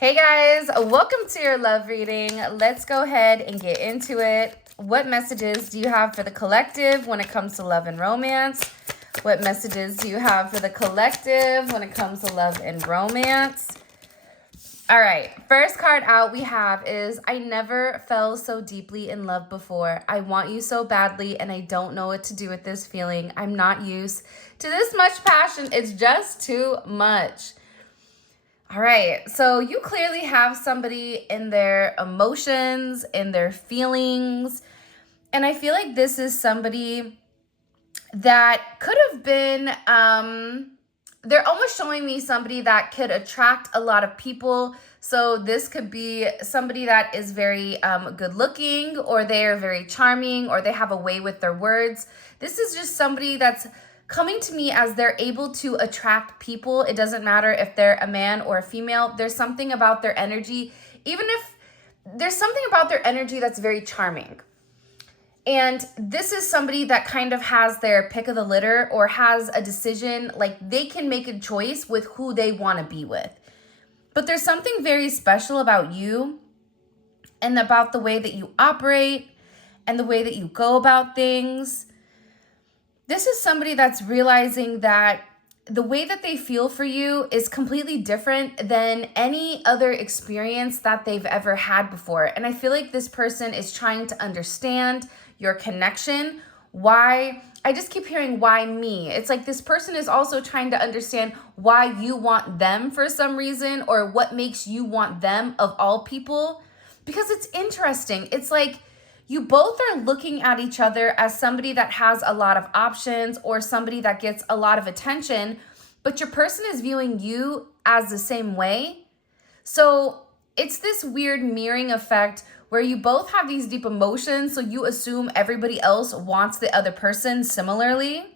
Hey guys, welcome to your love reading. Let's go ahead and get into it. What messages do you have for the collective when it comes to love and romance? What messages do you have for the collective when it comes to love and romance? All right, first card out we have is I never fell so deeply in love before. I want you so badly and I don't know what to do with this feeling. I'm not used to this much passion. It's just too much. All right, so you clearly have somebody in their emotions, in their feelings, and I feel like this is somebody that could have been, they're almost showing me somebody that could attract a lot of people. So this could be somebody that is very good looking, or they are very charming, or they have a way with their words. This is just somebody that's coming to me as they're able to attract people. It doesn't matter if they're a man or a female. There's something about their energy, even if there's something about their energy that's very charming. And this is somebody that kind of has their pick of the litter or has a decision, like they can make a choice with who they want to be with. But there's something very special about you and about the way that you operate and the way that you go about things. This is somebody that's realizing that the way that they feel for you is completely different than any other experience that they've ever had before. And I feel like this person is trying to understand your connection. Why? I just keep hearing why me. It's like this person is also trying to understand why you want them for some reason, or what makes you want them of all people. Because it's interesting. It's like you both are looking at each other as somebody that has a lot of options or somebody that gets a lot of attention, but your person is viewing you as the same way. So it's this weird mirroring effect where you both have these deep emotions, so you assume everybody else wants the other person similarly.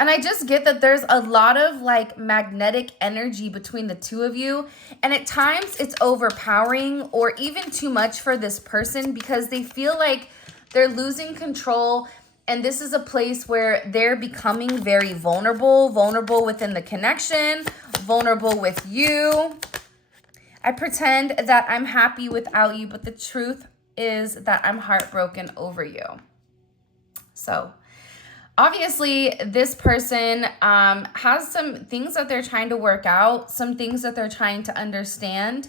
And I just get that there's a lot of like magnetic energy between the two of you. And at times it's overpowering or even too much for this person because they feel like they're losing control. And this is a place where they're becoming very vulnerable within the connection, vulnerable with you. I pretend that I'm happy without you, but the truth is that I'm heartbroken over you. So obviously, this person has some things that they're trying to work out, some things that they're trying to understand,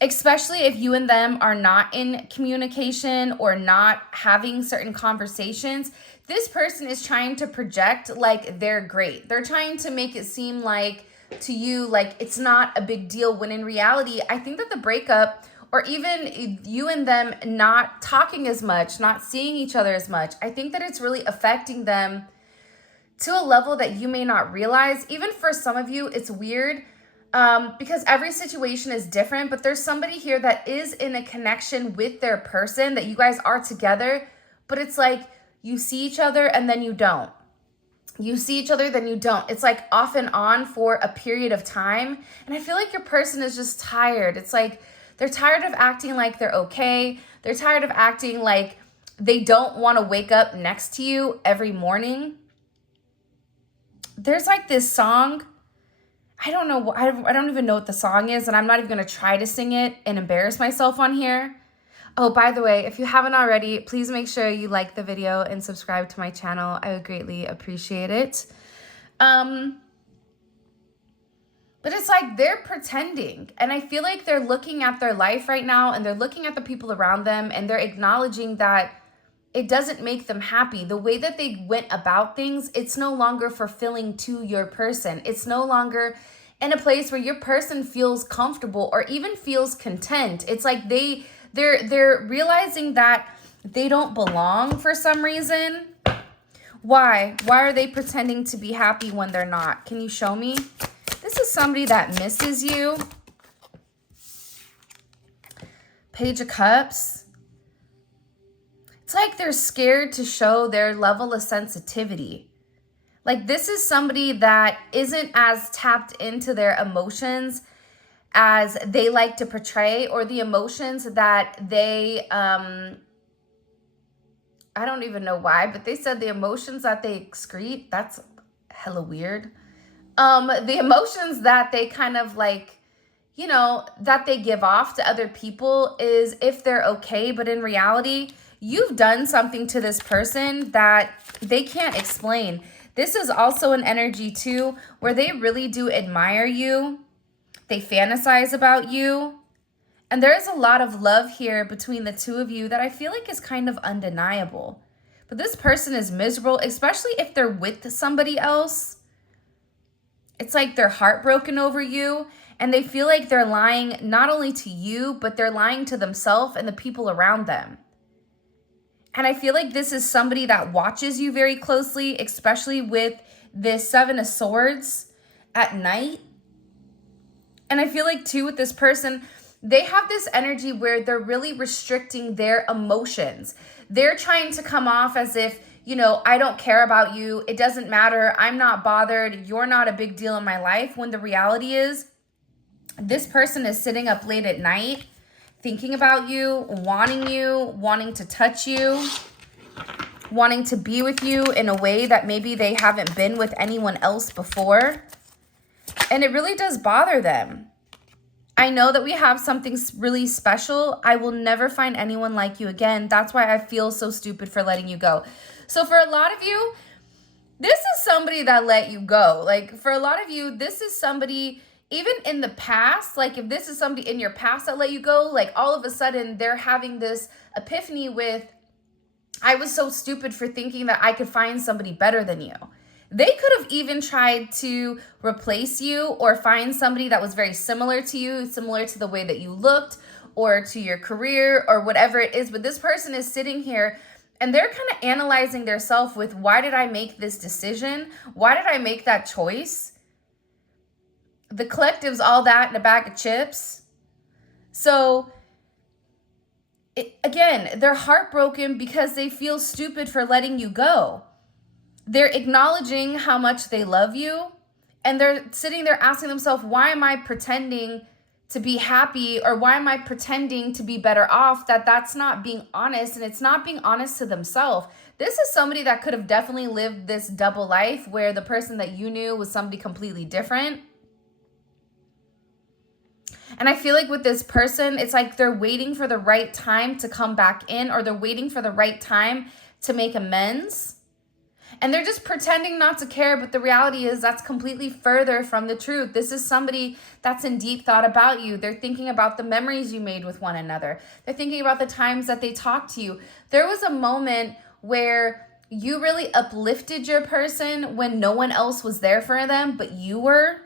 especially if you and them are not in communication or not having certain conversations. This person is trying to project like they're great. They're trying to make it seem like to you like it's not a big deal, when in reality, I think that the breakup, or even you and them not talking as much, not seeing each other as much, I think that it's really affecting them to a level that you may not realize. Even for some of you, it's weird because every situation is different, but there's somebody here that is in a connection with their person, that you guys are together, but it's like you see each other and then you don't. You see each other, then you don't. It's like off and on for a period of time. And I feel like your person is just tired. It's like they're tired of acting like they're okay. They're tired of acting like they don't want to wake up next to you every morning. There's like this song. I don't know. I don't even know what the song is, and I'm not even going to try to sing it and embarrass myself on here. Oh, by the way, if you haven't already, please make sure you like the video and subscribe to my channel. I would greatly appreciate it. But it's like they're pretending. And I feel like they're looking at their life right now, and they're looking at the people around them, and they're acknowledging that it doesn't make them happy. The way that they went about things, it's no longer fulfilling to your person. It's no longer in a place where your person feels comfortable or even feels content. It's like they're realizing that they don't belong for some reason. Why? Why are they pretending to be happy when they're not? Can you show me? This is somebody that misses you. Page of Cups. It's like they're scared to show their level of sensitivity. Like this is somebody that isn't as tapped into their emotions as they like to portray, or the emotions that they, I don't even know why, but they said the emotions that they excrete, that's hella weird. The emotions that they kind of like you know, that they give off to other people is if they're okay, but in reality, you've done something to this person that they can't explain. This is also an energy too, where they really do admire you. They fantasize about you. And there is a lot of love here between the two of you that I feel like is kind of undeniable. But this person is miserable, especially if they're with somebody else. It's like they're heartbroken over you, and they feel like they're lying not only to you, but they're lying to themselves and the people around them. And I feel like this is somebody that watches you very closely, especially with this Seven of Swords at night. And I feel like too with this person, they have this energy where they're really restricting their emotions. They're trying to come off as if, you know, I don't care about you. It doesn't matter. I'm not bothered. You're not a big deal in my life. When the reality is, this person is sitting up late at night, thinking about you, wanting to touch you, wanting to be with you in a way that maybe they haven't been with anyone else before. And it really does bother them. I know that we have something really special. I will never find anyone like you again. That's why I feel so stupid for letting you go. So for a lot of you, this is somebody that let you go. Like for a lot of you, this is somebody, even in the past, like if this is somebody in your past that let you go, like all of a sudden they're having this epiphany with, I was so stupid for thinking that I could find somebody better than you. They could have even tried to replace you or find somebody that was very similar to you, similar to the way that you looked or to your career or whatever it is. But this person is sitting here and they're kind of analyzing themselves with, why did I make this decision? Why did I make that choice? The collective's all that in a bag of chips. So again, they're heartbroken because they feel stupid for letting you go. They're acknowledging how much they love you, and they're sitting there asking themselves, why am I pretending to be happy, or why am I pretending to be better off? That's not being honest, and it's not being honest to themselves. This is somebody that could have definitely lived this double life where the person that you knew was somebody completely different. And I feel like with this person, it's like they're waiting for the right time to come back in, or they're waiting for the right time to make amends. And they're just pretending not to care, but the reality is that's completely further from the truth. This is somebody that's in deep thought about you. They're thinking about the memories you made with one another. They're thinking about the times that they talked to you. There was a moment where you really uplifted your person when no one else was there for them, but you were.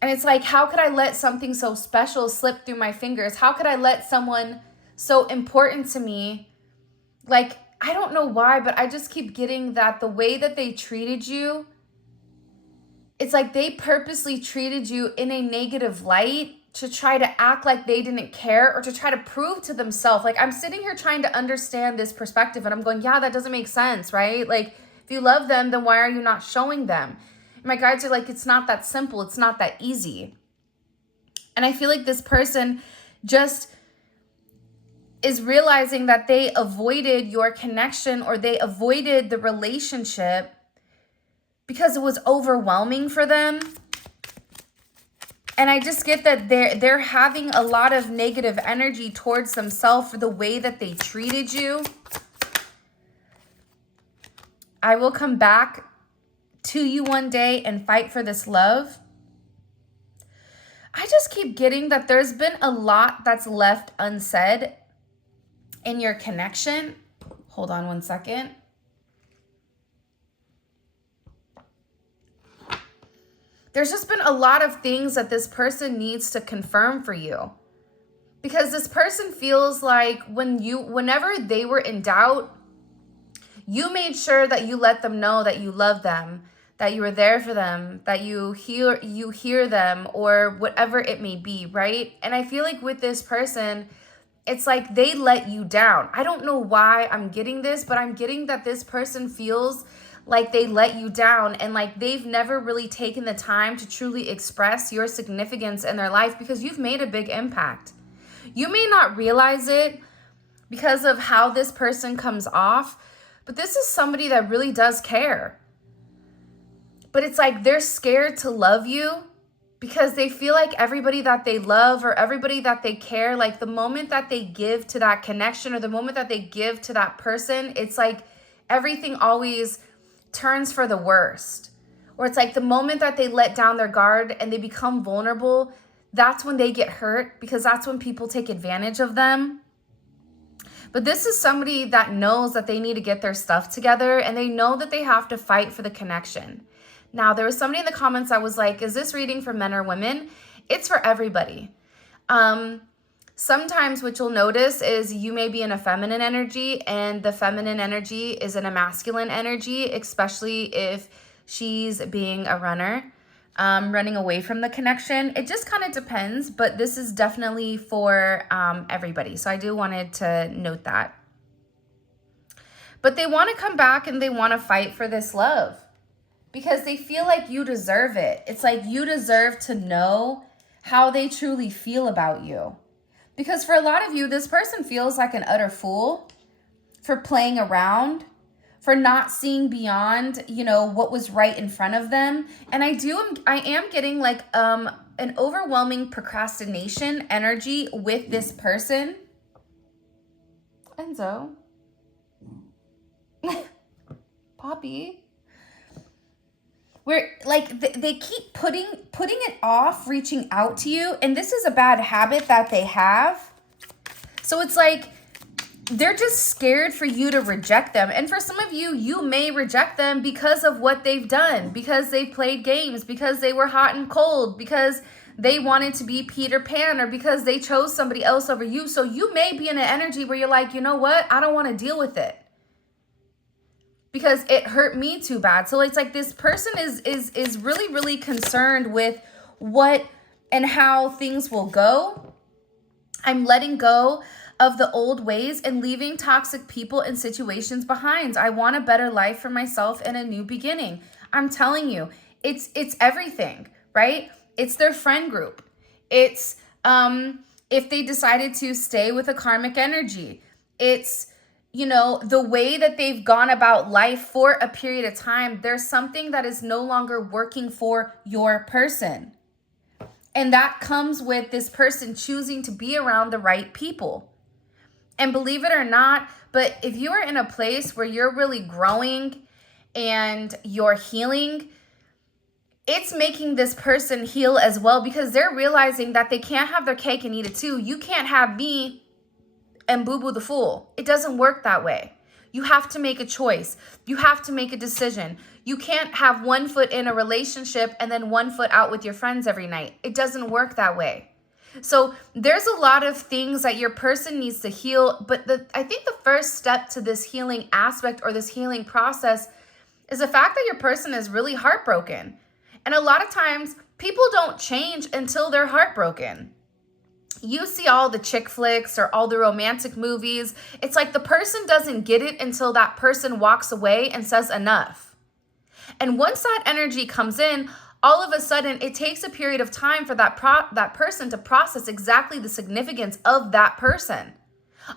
And it's like, how could I let something so special slip through my fingers? How could I let someone so important to me, like, I don't know why, but I just keep getting that the way that they treated you, it's like they purposely treated you in a negative light to try to act like they didn't care, or to try to prove to themselves. Like I'm sitting here trying to understand this perspective and I'm going, yeah, that doesn't make sense, right? Like if you love them, then why are you not showing them? And my guides are like, it's not that simple. It's not that easy. And I feel like this person just is realizing that they avoided your connection, or they avoided the relationship because it was overwhelming for them. And I just get that they're having a lot of negative energy towards themselves for the way that they treated you. I will come back to you one day and fight for this love. I just keep getting that there's been a lot that's left unsaid in your connection. Hold on one second. There's just been a lot of things that this person needs to confirm for you. Because this person feels like whenever they were in doubt, you made sure that you let them know that you love them, that you were there for them, that you hear them, or whatever it may be, right? And I feel like with this person, it's like they let you down. I don't know why I'm getting this, but I'm getting that this person feels like they let you down, and like they've never really taken the time to truly express your significance in their life, because you've made a big impact. You may not realize it because of how this person comes off, but this is somebody that really does care. But it's like they're scared to love you because they feel like everybody that they love or everybody that they care, like the moment that they give to that connection or the moment that they give to that person, it's like everything always turns for the worst. Or it's like the moment that they let down their guard and they become vulnerable, that's when they get hurt, because that's when people take advantage of them. But this is somebody that knows that they need to get their stuff together, and they know that they have to fight for the connection. Now, there was somebody in the comments that was like, is this reading for men or women? It's for everybody. Sometimes what you'll notice is you may be in a feminine energy, and the feminine energy is in a masculine energy, especially if she's being a runner, running away from the connection. It just kind of depends, but this is definitely for everybody. So I do wanted to note that. But they want to come back and they want to fight for this love because they feel like you deserve it. It's like you deserve to know how they truly feel about you. Because for a lot of you, this person feels like an utter fool for playing around, for not seeing beyond, you know, what was right in front of them. And I am getting like an overwhelming procrastination energy with this person. Enzo. Poppy. Where like they keep putting it off reaching out to you, and this is a bad habit that they have. So it's like they're just scared for you to reject them. And for some of you, you may reject them because of what they've done, because they played games, because they were hot and cold, because they wanted to be Peter Pan, or because they chose somebody else over you. So you may be in an energy where you're like, you know what? I don't want to deal with it, because it hurt me too bad. So it's like this person is really, really concerned with what and how things will go. I'm letting go of the old ways and leaving toxic people and situations behind. I want a better life for myself and a new beginning. I'm telling you, it's everything, right? It's their friend group. It's if they decided to stay with a karmic energy. It's, you know, the way that they've gone about life for a period of time. There's something that is no longer working for your person. And that comes with this person choosing to be around the right people. And believe it or not, but if you are in a place where you're really growing and you're healing, it's making this person heal as well, because they're realizing that they can't have their cake and eat it too. You can't have me and Boo Boo the Fool. It doesn't work that way. You have to make a choice. You have to make a decision. You can't have one foot in a relationship and then one foot out with your friends every night. It doesn't work that way. So there's a lot of things that your person needs to heal. But I think the first step to this healing aspect or this healing process is the fact that your person is really heartbroken. And a lot of times people don't change until they're heartbroken. You see all the chick flicks or all the romantic movies. It's like the person doesn't get it until that person walks away and says enough. And once that energy comes in, all of a sudden it takes a period of time for that person to process exactly the significance of that person,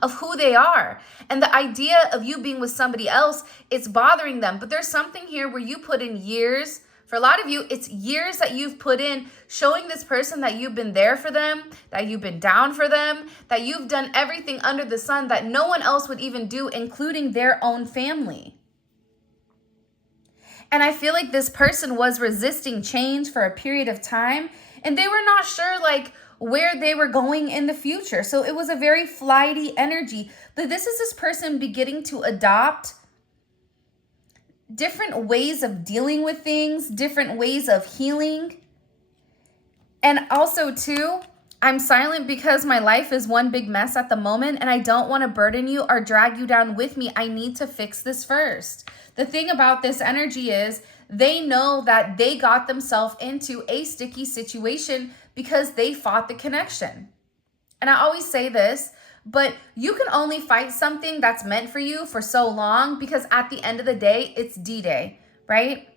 of who they are. And the idea of you being with somebody else, it's bothering them. But there's something here where you put in years. For a lot of you, it's years that you've put in showing this person that you've been there for them, that you've been down for them, that you've done everything under the sun that no one else would even do, including their own family. And I feel like this person was resisting change for a period of time, and they were not sure like where they were going in the future. So it was a very flighty energy. But this is this person beginning to adopt different ways of dealing with things, different ways of healing. And also too, I'm silent because my life is one big mess at the moment, and I don't want to burden you or drag you down with me. I need to fix this first. The thing about this energy is they know that they got themselves into a sticky situation because they fought the connection. And I always say this, but you can only fight something that's meant for you for so long, because at the end of the day, it's D-Day, right?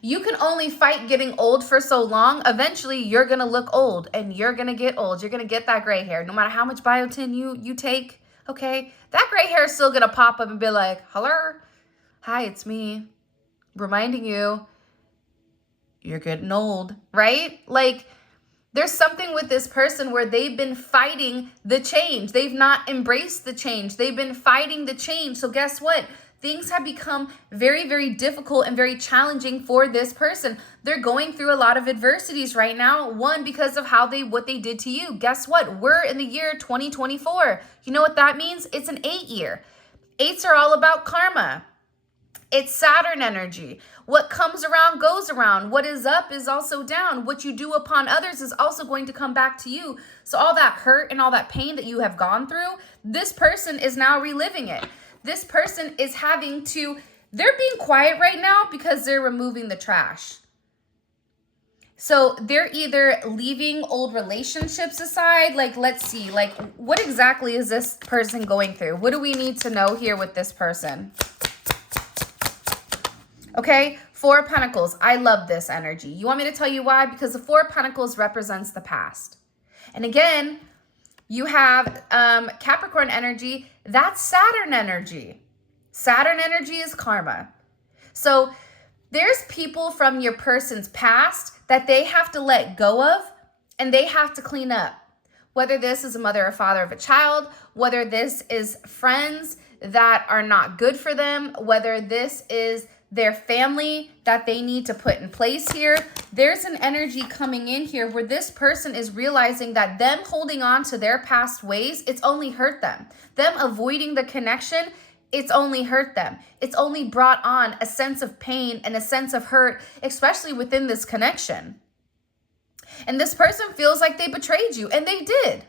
You can only fight getting old for so long. Eventually, you're going to look old and you're going to get old. You're going to get that gray hair. No matter how much biotin you take, okay? That gray hair is still going to pop up and be like, hello, hi, it's me, reminding you you're getting old, right? Like, there's something with this person where they've been fighting the change. They've not embraced the change. They've been fighting the change. So guess what? Things have become very, very difficult and very challenging for this person. They're going through a lot of adversities right now. One, because of what they did to you. Guess what? We're in the year 2024. You know what that means? It's an 8 year. 8s are all about karma. It's Saturn energy. What comes around goes around. What is up is also down. What you do upon others is also going to come back to you. So all that hurt and all that pain that you have gone through, this person is now reliving it. This person is they're being quiet right now because they're removing the trash. So they're either leaving old relationships aside. Like, let's see, like, what exactly is this person going through? What do we need to know here with this person? Okay, 4 of Pentacles. I love this energy. You want me to tell you why? Because the 4 of Pentacles represents the past. And again, you have Capricorn energy. That's Saturn energy. Saturn energy is karma. So there's people from your person's past that they have to let go of and they have to clean up. Whether this is a mother or father of a child, whether this is friends that are not good for them, whether this is their family that they need to put in place here. There's an energy coming in here where this person is realizing that them holding on to their past ways, it's only hurt them. Them avoiding the connection, it's only hurt them. It's only brought on a sense of pain and a sense of hurt, especially within this connection. And this person feels like they betrayed you, and they did.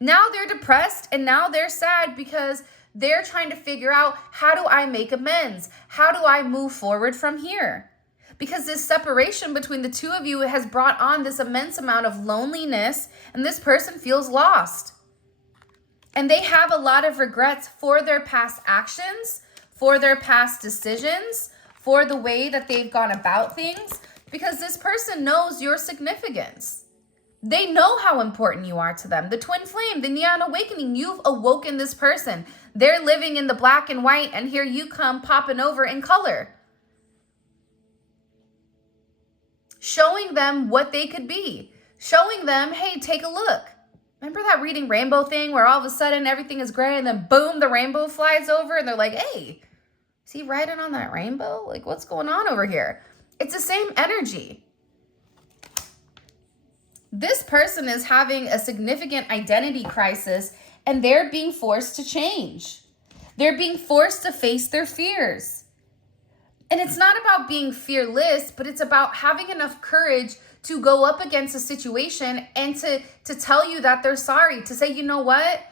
Now they're depressed and now they're sad because they're trying to figure out, how do I make amends? How do I move forward from here? Because this separation between the two of you has brought on this immense amount of loneliness, and this person feels lost. And they have a lot of regrets for their past actions, for their past decisions, for the way that they've gone about things, because this person knows your significance. They know how important you are to them. The twin flame, the neon awakening, you've awoken this person. They're living in the black and white, and here you come popping over in color. Showing them what they could be. Showing them, hey, take a look. Remember that reading rainbow thing where all of a sudden everything is gray and then boom, the rainbow flies over and they're like, hey, is he riding on that rainbow? Like, what's going on over here? It's the same energy. This person is having a significant identity crisis and they're being forced to change. They're being forced to face their fears. And it's not about being fearless, but it's about having enough courage to go up against a situation and to tell you that they're sorry, to say, you know what?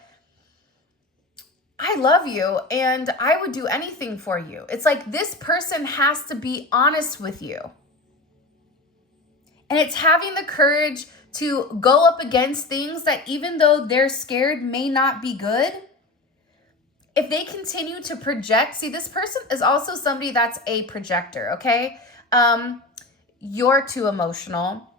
I love you and I would do anything for you. It's like this person has to be honest with you. And it's having the courage to go up against things that even though they're scared may not be good. If they continue to project, see, this person is also somebody that's a projector, okay? You're too emotional.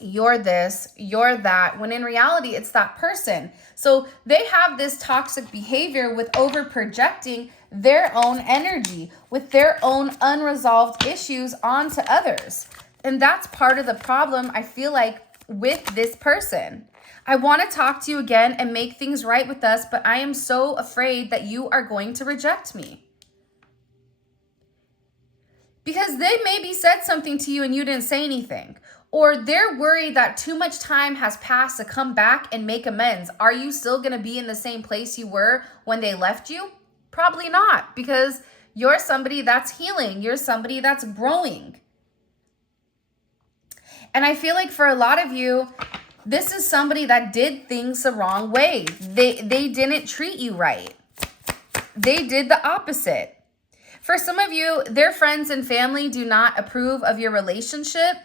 You're this, you're that, when in reality, it's that person. So they have this toxic behavior with over projecting their own energy, with their own unresolved issues onto others. And that's part of the problem, I feel like, with this person. I want to talk to you again and make things right with us, but I am so afraid that you are going to reject me. Because they maybe said something to you and you didn't say anything. Or they're worried that too much time has passed to come back and make amends. Are you still going to be in the same place you were when they left you? Probably not, because you're somebody that's healing. You're somebody that's growing. And I feel like for a lot of you, this is somebody that did things the wrong way. They didn't treat you right. They did the opposite. For some of you, their friends and family do not approve of your relationship.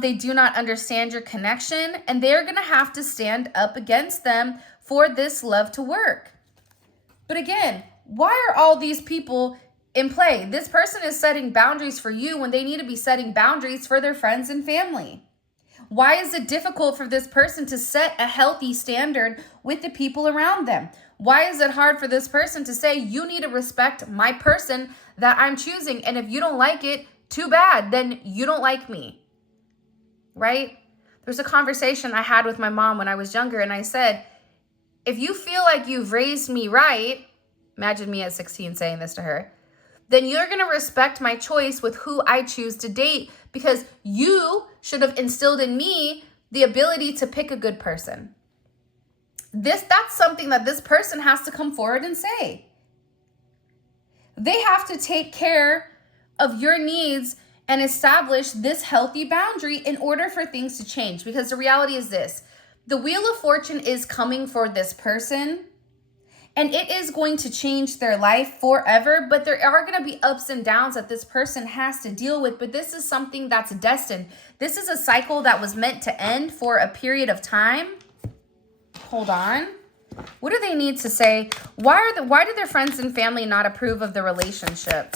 They do not understand your connection, and they're going to have to stand up against them for this love to work. But again, why are all these people in play? This person is setting boundaries for you when they need to be setting boundaries for their friends and family. Why is it difficult for this person to set a healthy standard with the people around them? Why is it hard for this person to say, you need to respect my person that I'm choosing? And if you don't like it, too bad, then you don't like me, right? There's a conversation I had with my mom when I was younger, and I said, if you feel like you've raised me right, imagine me at 16 saying this to her, then you're going to respect my choice with who I choose to date, because you should have instilled in me the ability to pick a good person. That's something that this person has to come forward and say. They have to take care of your needs and establish this healthy boundary in order for things to change. Because the reality is this, the Wheel of Fortune is coming for this person, and it is going to change their life forever, but there are going to be ups and downs that this person has to deal with. But this is something that's destined. This is a cycle that was meant to end for a period of time. Hold on. What do they need to say? Why do their friends and family not approve of the relationship?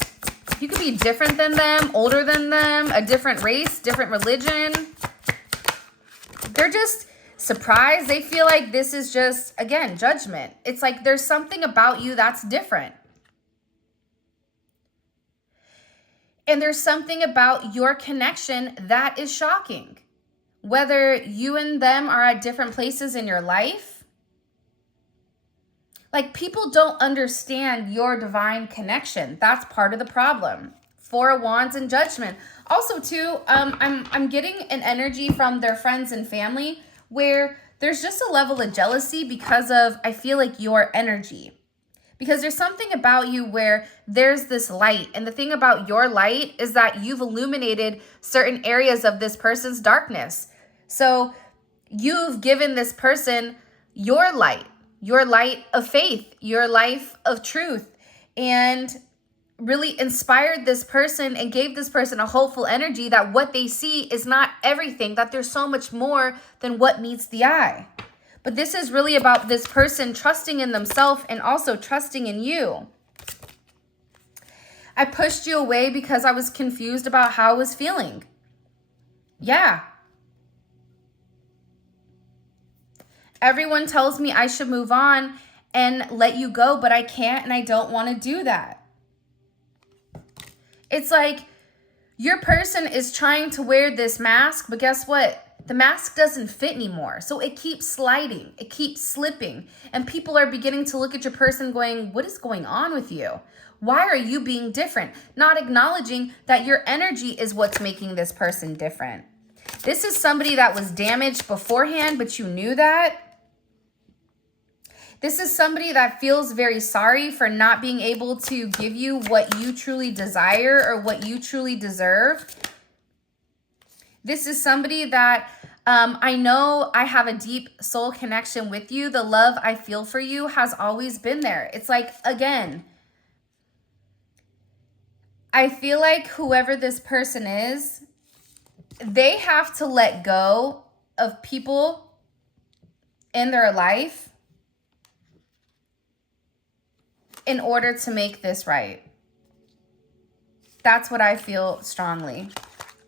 You could be different than them, older than them, a different race, different religion. They're just surprised. They feel like this is just, again, judgment. It's like there's something about you that's different. And there's something about your connection that is shocking. Whether you and them are at different places in your life, like, people don't understand your divine connection. That's part of the problem. Four of Wands and Judgment. Also, too, I'm getting an energy from their friends and family where there's just a level of jealousy because of, I feel like, your energy. Because there's something about you where there's this light. And the thing about your light is that you've illuminated certain areas of this person's darkness. So you've given this person your light of faith, your life of truth, and really inspired this person and gave this person a hopeful energy that what they see is not everything, that there's so much more than what meets the eye. But this is really about this person trusting in themselves and also trusting in you. I pushed you away because I was confused about how I was feeling. Yeah. Everyone tells me I should move on and let you go, but I can't, and I don't want to do that. It's like your person is trying to wear this mask, but guess what? The mask doesn't fit anymore. So it keeps sliding. It keeps slipping. And people are beginning to look at your person going, what is going on with you? Why are you being different? Not acknowledging that your energy is what's making this person different. This is somebody that was damaged beforehand, but you knew that. This is somebody that feels very sorry for not being able to give you what you truly desire or what you truly deserve. This is somebody that I know I have a deep soul connection with you. The love I feel for you has always been there. It's like, again, I feel like whoever this person is, they have to let go of people in their life in order to make this right. That's what I feel strongly.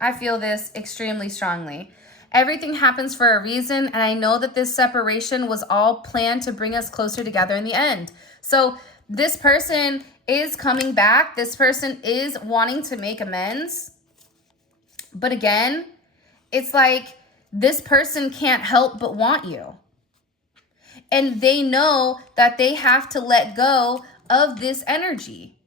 I feel this extremely strongly. Everything happens for a reason, and I know that this separation was all planned to bring us closer together in the end. So this person is coming back. This person is wanting to make amends. But again, it's like this person can't help but want you. And they know that they have to let go of this energy.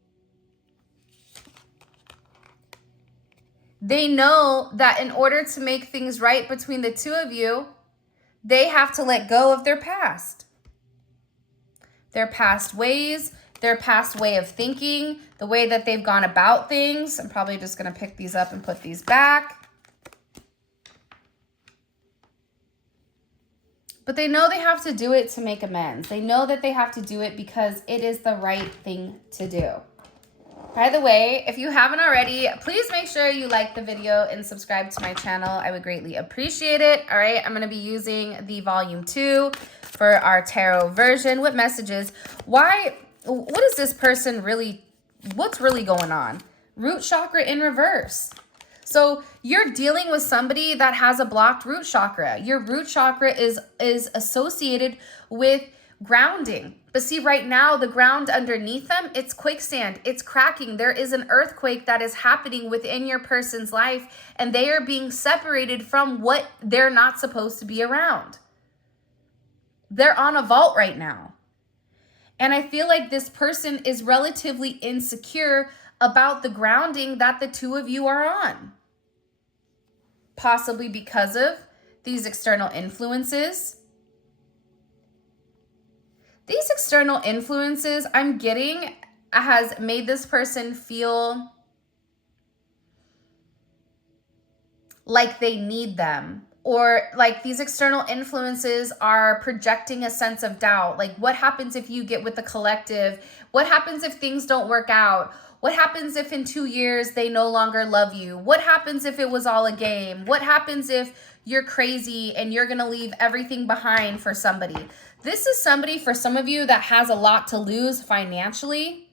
They know that in order to make things right between the two of you, they have to let go of their past ways, their past way of thinking, the way that they've gone about things. I'm probably just going to pick these up and put these back. But they know they have to do it to make amends. They know that they have to do it because it is the right thing to do. By the way, if you haven't already, please make sure you like the video and subscribe to my channel. I would greatly appreciate it. All right, I'm going to be using the volume 2 for our tarot version. What messages? What is this person really, what's really going on? Root chakra in reverse. So you're dealing with somebody that has a blocked root chakra. Your root chakra is associated with grounding. But see, right now, the ground underneath them, it's quicksand, it's cracking. There is an earthquake that is happening within your person's life, and they are being separated from what they're not supposed to be around. They're on a vault right now. And I feel like this person is relatively insecure about the grounding that the two of you are on. Possibly because of these external influences. These external influences, I'm getting, has made this person feel like they need them. Or like these external influences are projecting a sense of doubt. Like, what happens if you get with the collective? What happens if things don't work out? What happens if in 2 years they no longer love you? What happens if it was all a game? What happens if you're crazy and you're going to leave everything behind for somebody? This is somebody, for some of you, that has a lot to lose financially.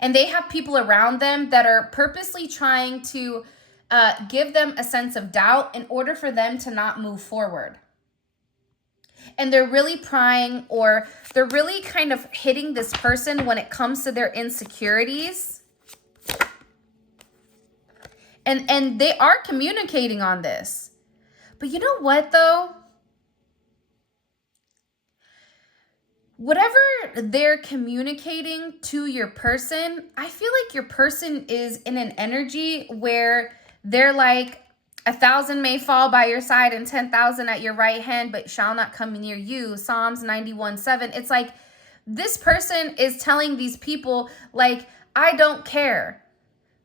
And they have people around them that are purposely trying to give them a sense of doubt in order for them to not move forward. And they're really prying, or they're really kind of hitting this person when it comes to their insecurities. And they are communicating on this. But you know what, though? Whatever they're communicating to your person, I feel like your person is in an energy where they're like, 1,000 may fall by your side and 10,000 at your right hand, but shall not come near you. Psalms 91:7. It's like this person is telling these people, like, I don't care.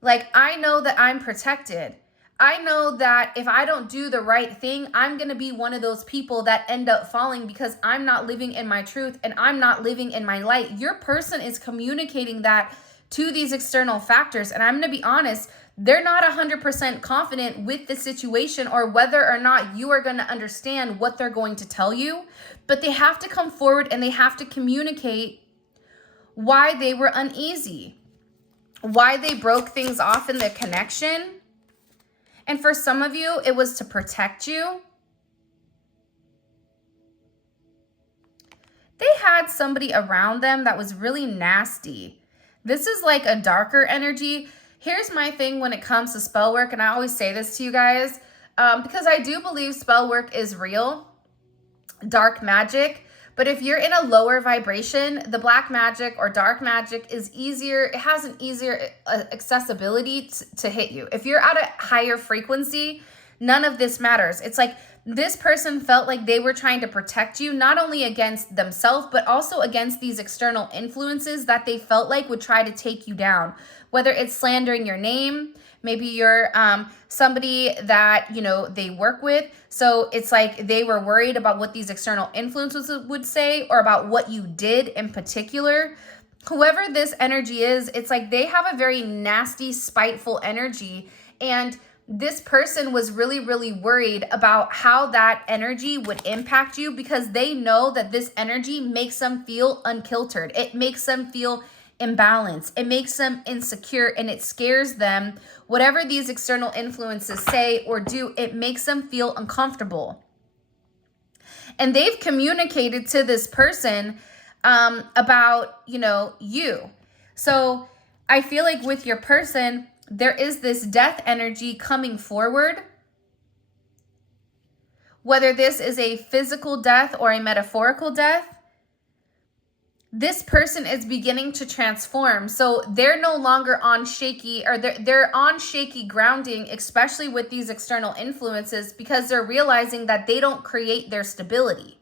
Like, I know that I'm protected. I know that if I don't do the right thing, I'm going to be one of those people that end up falling because I'm not living in my truth and I'm not living in my light. Your person is communicating that to these external factors. And I'm going to be honest, they're not 100% confident with the situation or whether or not you are going to understand what they're going to tell you. But they have to come forward and they have to communicate why they were uneasy, why they broke things off in the connection. And for some of you, it was to protect you. They had somebody around them that was really nasty. This is like a darker energy. Here's my thing when it comes to spell work, and I always say this to you guys, because I do believe spell work is real, dark magic. But if you're in a lower vibration, the black magic or dark magic is easier. It has an easier accessibility to hit you. If you're at a higher frequency, none of this matters. It's like this person felt like they were trying to protect you, not only against themselves, but also against these external influences that they felt like would try to take you down. Whether it's slandering your name, maybe you're somebody that, you know, they work with. So it's like they were worried about what these external influences would say or about what you did in particular. Whoever this energy is, it's like they have a very nasty, spiteful energy. And this person was really, really worried about how that energy would impact you because they know that this energy makes them feel unkiltered. It makes them feel imbalanced. It makes them insecure and it scares them. Whatever these external influences say or do, it makes them feel uncomfortable. And they've communicated to this person about, you know, you. So I feel like with your person, there is this death energy coming forward. Whether this is a physical death or a metaphorical death, this person is beginning to transform. So they're no longer on shaky, or they're on shaky grounding, especially with these external influences, because they're realizing that they don't create their stability.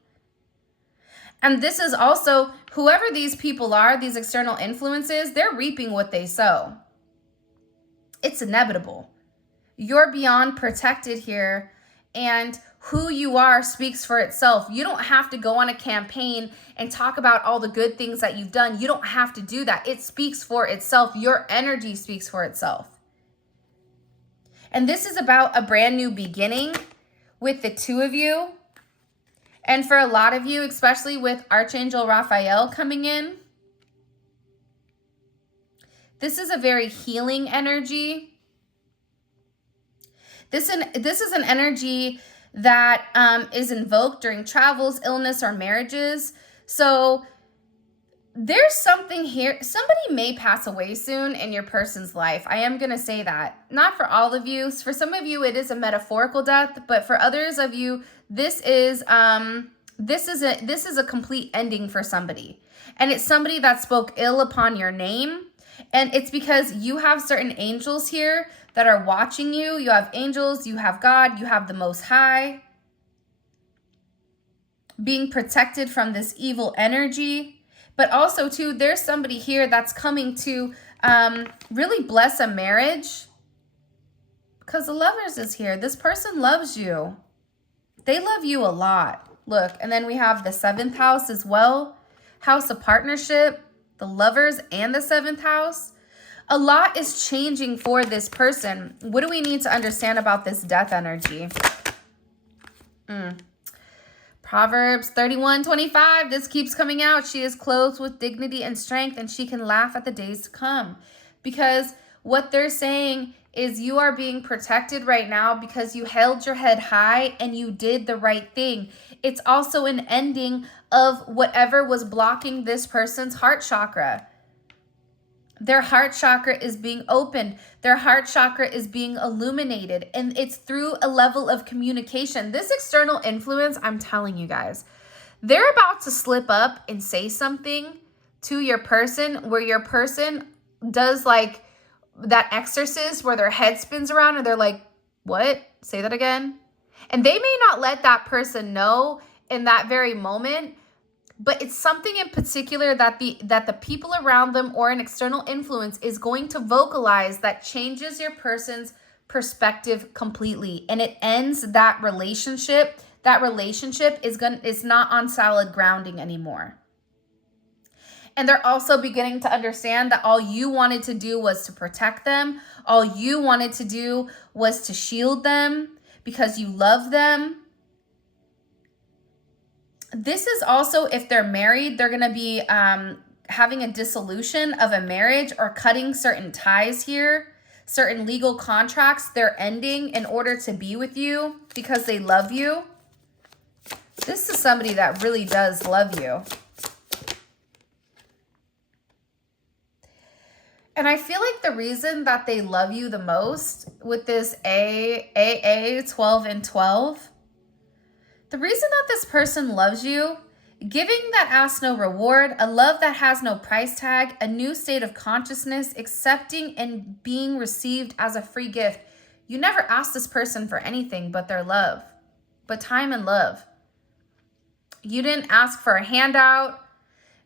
And this is also, whoever these people are, these external influences, they're reaping what they sow. It's inevitable. You're beyond protected here, and who you are speaks for itself. You don't have to go on a campaign and talk about all the good things that you've done. You don't have to do that. It speaks for itself. Your energy speaks for itself. And this is about a brand new beginning with the two of you. And for a lot of you, especially with Archangel Raphael coming in, this is a very healing energy. This is an energy that is invoked during travels, illness, or marriages. So there's something here. Somebody may pass away soon in your person's life. I am going to say that. Not for all of you. For some of you, it is a metaphorical death, but for others of you, this is a complete ending for somebody. And it's somebody that spoke ill upon your name. And it's because you have certain angels here that are watching you. You have angels, you have God, you have the Most High, being protected from this evil energy. But also, too, there's somebody here that's coming to really bless a marriage, because the Lovers is here. This person loves you. They love you a lot. Look, and then we have the 7th house as well. House of partnership, the Lovers, and the 7th house. A lot is changing for this person. What do we need to understand about this death energy? Proverbs 31:25. This keeps coming out. She is clothed with dignity and strength, and she can laugh at the days to come. Because what they're saying is you are being protected right now because you held your head high and you did the right thing. It's also an ending of whatever was blocking this person's heart chakra. Their heart chakra is being opened. Their heart chakra is being illuminated. And it's through a level of communication. This external influence, I'm telling you guys, they're about to slip up and say something to your person where your person does like that exorcist where their head spins around and they're like, what? Say that again. And they may not let that person know in that very moment, but it's something in particular that the people around them or an external influence is going to vocalize that changes your person's perspective completely. And it ends that relationship. That relationship is not on solid grounding anymore. And they're also beginning to understand that all you wanted to do was to protect them. All you wanted to do was to shield them because you love them. This is also, if they're married, they're going to be having a dissolution of a marriage or cutting certain ties here. Certain legal contracts they're ending in order to be with you because they love you. This is somebody that really does love you. And I feel like the reason that they love you the most with this AA 12 and 12, the reason that this person loves you, giving that asks no reward, a love that has no price tag, a new state of consciousness, accepting and being received as a free gift. You never asked this person for anything but their love, but time and love. You didn't ask for a handout.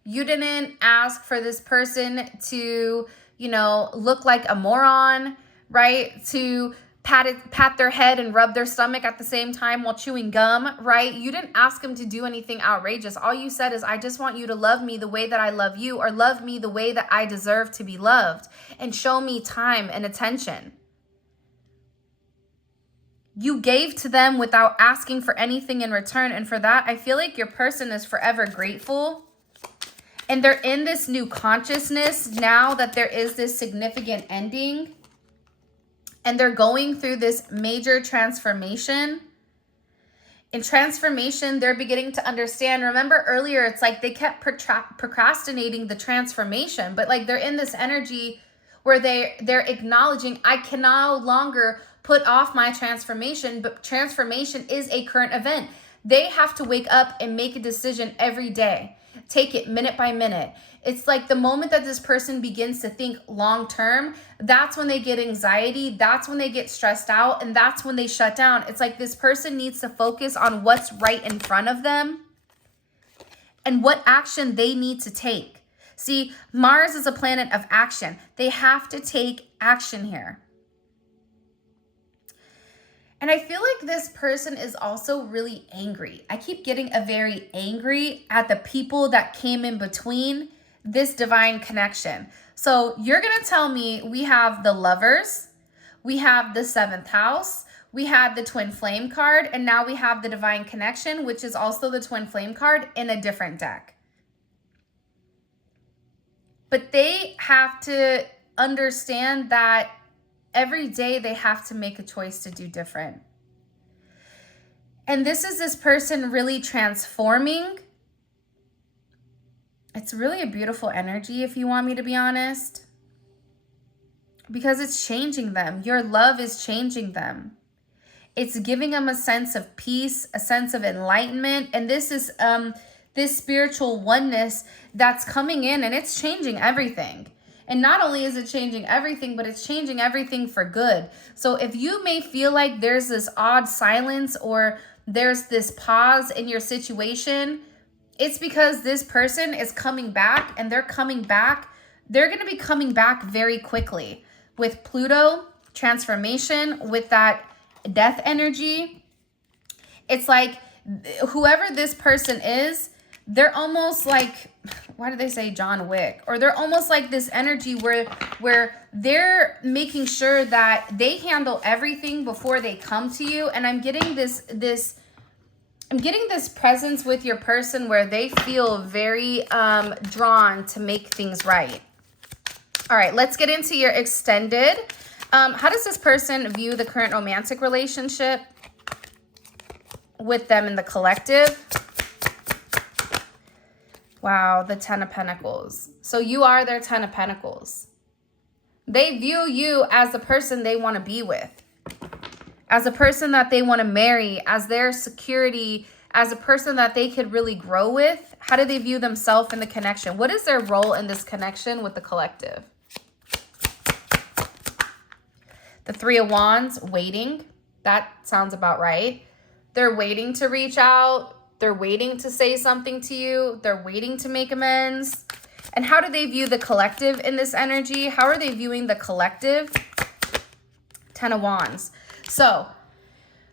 You didn't ask for this person to, look like a moron, right? To pat their head and rub their stomach at the same time while chewing gum, right? You didn't ask them to do anything outrageous. All you said is, I just want you to love me the way that I love you, or love me the way that I deserve to be loved, and show me time and attention. You gave to them without asking for anything in return. And for that, I feel like your person is forever grateful. And they're in this new consciousness now that there is this significant ending. And they're going through this major transformation. In transformation, they're beginning to understand. Remember earlier, it's like they kept procrastinating the transformation. But like they're in this energy where they're acknowledging, I can no longer put off my transformation. But transformation is a current event. They have to wake up and make a decision every day. Take it minute by minute. It's like the moment that this person begins to think long term, that's when they get anxiety, that's when they get stressed out, and that's when they shut down. It's like this person needs to focus on what's right in front of them and what action they need to take. See, Mars is a planet of action. They have to take action here. And I feel like this person is also really angry. I keep getting a very angry at the people that came in between this divine connection. So you're going to tell me we have the Lovers, we have the 7th house, we had the Twin Flame card, and now we have the divine connection, which is also the Twin Flame card in a different deck. But they have to understand that every day they have to make a choice to do different. And this is this person really transforming. It's really a beautiful energy, if you want me to be honest, because it's changing them. Your love is changing them. It's giving them a sense of peace, a sense of enlightenment. And this is this spiritual oneness that's coming in, and it's changing everything. And not only is it changing everything, but it's changing everything for good. So if you may feel like there's this odd silence or there's this pause in your situation, it's because this person is coming back, and they're coming back. They're going to be coming back very quickly with Pluto transformation, with that death energy. It's like whoever this person is, they're almost like, why do they say John Wick? Or they're almost like this energy where they're making sure that they handle everything before they come to you. And I'm getting this presence with your person where they feel very drawn to make things right. All right, let's get into your extended. How does this person view the current romantic relationship with them in the collective? Wow, the 10 of Pentacles. So you are their 10 of Pentacles. They view you as the person they want to be with, as a person that they want to marry, as their security, as a person that they could really grow with. How do they view themselves in the connection? What is their role in this connection with the collective? The 3 of Wands, waiting. That sounds about right. They're waiting to reach out. They're waiting to say something to you. They're waiting to make amends. And how do they view the collective in this energy? How are they viewing the collective? 10 of Wands. So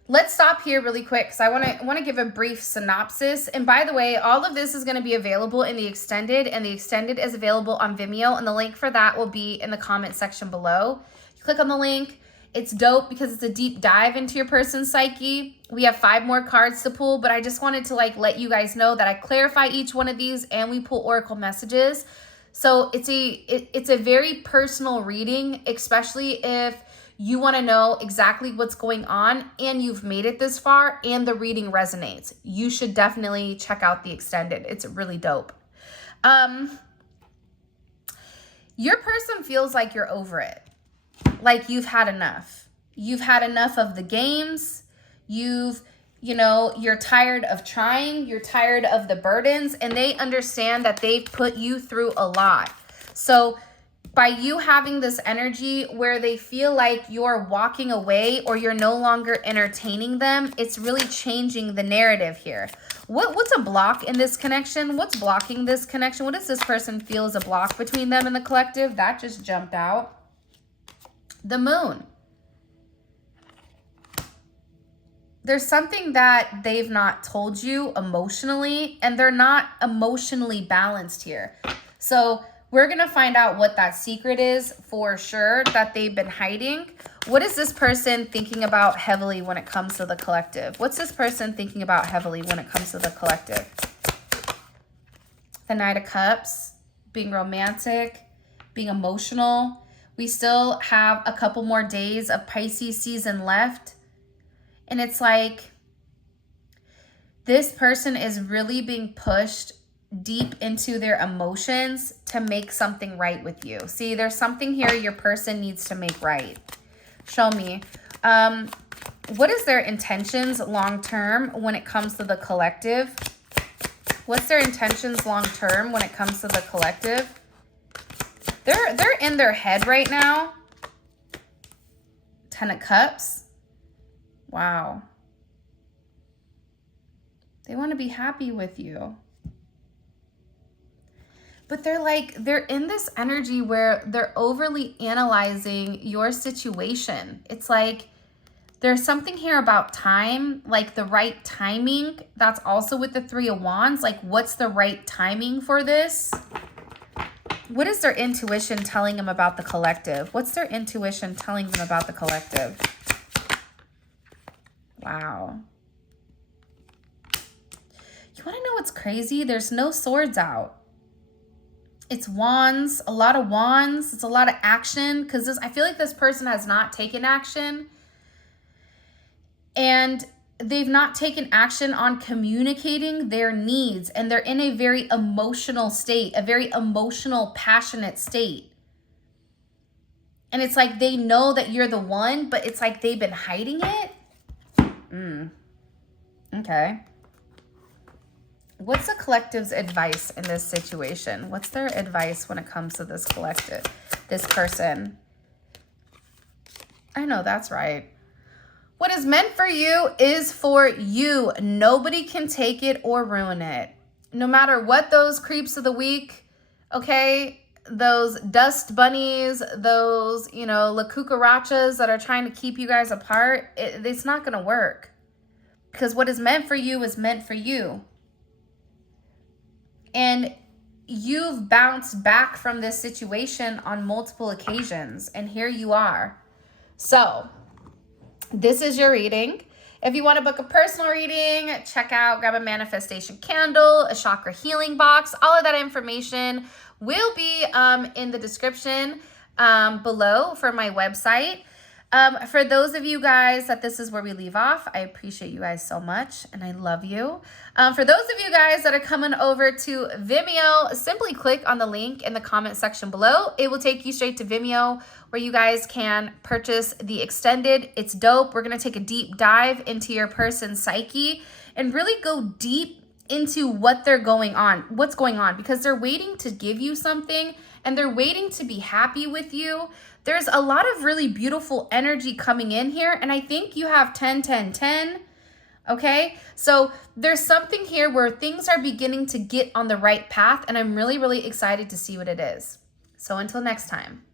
let's stop here really quick because I want to give a brief synopsis. And by the way, all of this is going to be available in the extended, and the extended is available on Vimeo, and the link for that will be in the comment section below. You click on the link. It's dope because it's a deep dive into your person's psyche. We have 5 more cards to pull, but I just wanted to let you guys know that I clarify each one of these and we pull oracle messages. So it's a very personal reading, especially if you want to know exactly what's going on and you've made it this far and the reading resonates. You should definitely check out the extended. It's really dope. Your person feels like you're over it. Like you've had enough. You've had enough of the games. You're tired of trying. You're tired of the burdens, and they understand that they've put you through a lot. So by you having this energy where they feel like you're walking away or you're no longer entertaining them, it's really changing the narrative here. What's a block in this connection? What's blocking this connection? What does this person feel is a block between them and the collective? That just jumped out. The Moon. There's something that they've not told you emotionally, and they're not emotionally balanced here. So we're going to find out what that secret is for sure that they've been hiding. What is this person thinking about heavily when it comes to the collective? What's this person thinking about heavily when it comes to the collective? The Knight of Cups, being romantic, being emotional. We still have a couple more days of Pisces season left. And it's like this person is really being pushed deep into their emotions to make something right with you. See, there's something here your person needs to make right. Show me. What is their intentions long-term when it comes to the collective? What's their intentions long-term when it comes to the collective? They're in their head right now. 10 of Cups. Wow. They want to be happy with you. But they're in this energy where they're overly analyzing your situation. It's like there's something here about time, like the right timing. That's also with the 3 of Wands. Like, what's the right timing for this? What is their intuition telling them about the collective? What's their intuition telling them about the collective? Wow. You want to know what's crazy? There's no swords out. It's wands, a lot of wands. It's a lot of action because I feel like this person has not taken action. And they've not taken action on communicating their needs, and they're in a very emotional state, a very emotional, passionate state. And it's like they know that you're the one, but it's like they've been hiding it. Okay. What's the collective's advice in this situation? What's their advice when it comes to this collective, this person? I know that's right. What is meant for you is for you. Nobody can take it or ruin it. No matter what those creeps of the week, okay, those dust bunnies, those, you know, la cucarachas that are trying to keep you guys apart, it's not going to work. Because what is meant for you is meant for you. And you've bounced back from this situation on multiple occasions. And here you are. So this is your reading. If you want to book a personal reading, check out, grab a manifestation candle, a chakra healing box. All of that information will be in the description below for my website. For those of you guys that this is where we leave off, I appreciate you guys so much and I love you. For those of you guys that are coming over to Vimeo, simply click on the link in the comment section below. It will take you straight to Vimeo where you guys can purchase the extended. It's dope. We're going to take a deep dive into your person's psyche and really go deep into what's going on, because they're waiting to give you something and they're waiting to be happy with you. There's a lot of really beautiful energy coming in here, and I think you have 10, 10, 10, okay? So there's something here where things are beginning to get on the right path, and I'm really, really excited to see what it is. So until next time.